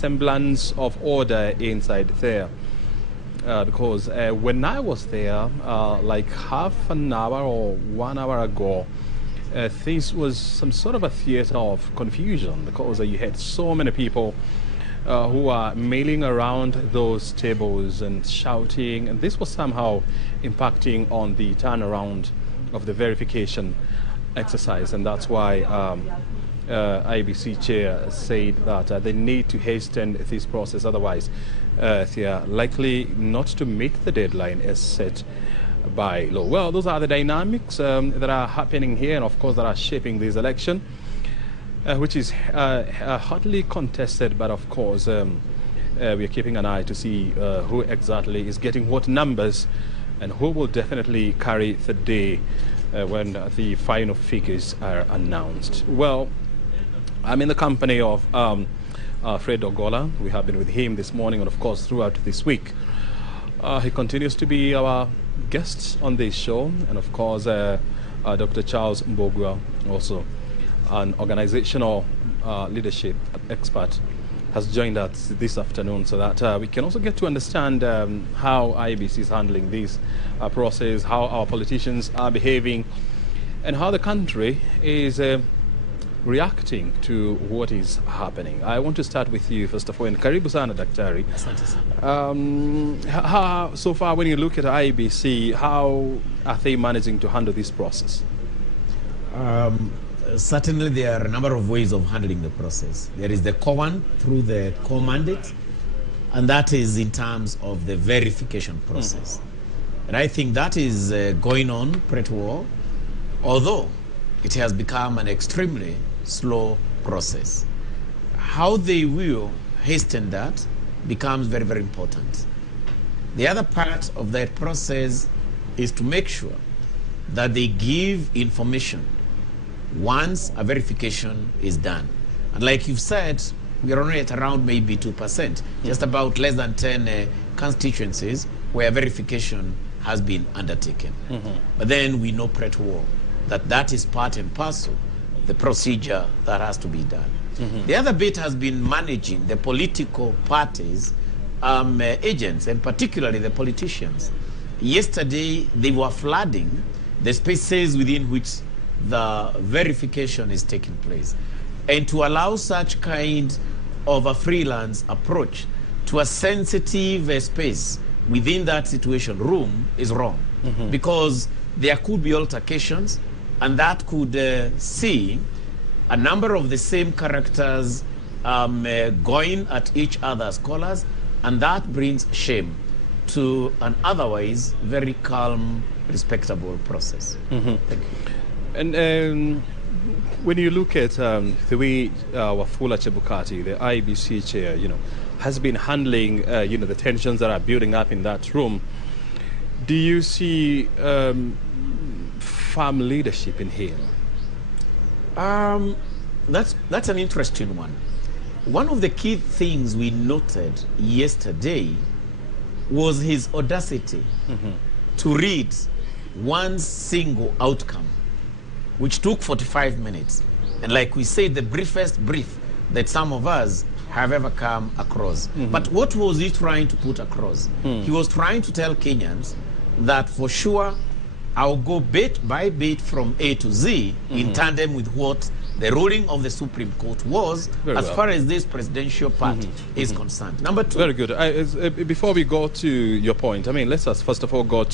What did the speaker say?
semblance of order inside there. Because when I was there, like half an hour or 1 hour ago, this was some sort of a theater of confusion because you had so many people who are milling around those tables and shouting, and this was somehow impacting on the turnaround of the verification exercise, and that's why IBC chair said that they need to hasten this process, otherwise they are likely not to meet the deadline as set by law. Well, those are the dynamics that are happening here, and of course that are shaping this election, which is hotly contested, but of course we are keeping an eye to see who exactly is getting what numbers and who will definitely carry the day when the final figures are announced. Well, I'm in the company of Fred Ogola. We have been with him this morning and of course throughout this week. He continues to be our guest on this show, and of course Dr. Charles Mbogwa, also an organizational leadership expert, has joined us this afternoon so that we can also get to understand how IBC is handling this process, how our politicians are behaving, and how the country is reacting to what is happening. I want to start with you first of all, and karibu sana daktari. So far, when you look at IBC, how are they managing to handle this process? Certainly there are a number of ways of handling the process. There is the core one through the core mandate, and that is in terms of the verification process. And I think that is going on pretty well, although it has become an extremely slow process. How they will hasten that becomes very, very important. The other part of that process is to make sure that they give information once a verification is done. And like you've said, we are only at around maybe 2%, just about less than 10 constituencies where verification has been undertaken. But then we know pretty well that that is part and parcel the procedure that has to be done. The other bit has been managing the political parties, agents, and particularly the politicians. Yesterday, they were flooding the spaces within which the verification is taking place. And to allow such kind of a freelance approach to a sensitive space within that situation room is wrong. Because there could be altercations, and that could see a number of the same characters going at each other's collars, and that brings shame to an otherwise very calm, respectable process. Thank you. And when you look at the way Wafula Chebukati, the IBC chair, has been handling, the tensions that are building up in that room, do you see firm leadership in him? That's an interesting one. One of the key things we noted yesterday was his audacity to read one single outcome, which took 45 minutes. And like we said, the briefest brief that some of us have ever come across. But what was he trying to put across? He was trying to tell Kenyans that for sure, I'll go bit by bit from A to Z in tandem with what the ruling of the Supreme Court was far as this presidential party is concerned. Number two. Very good. Before we go to your point, let's first of all go to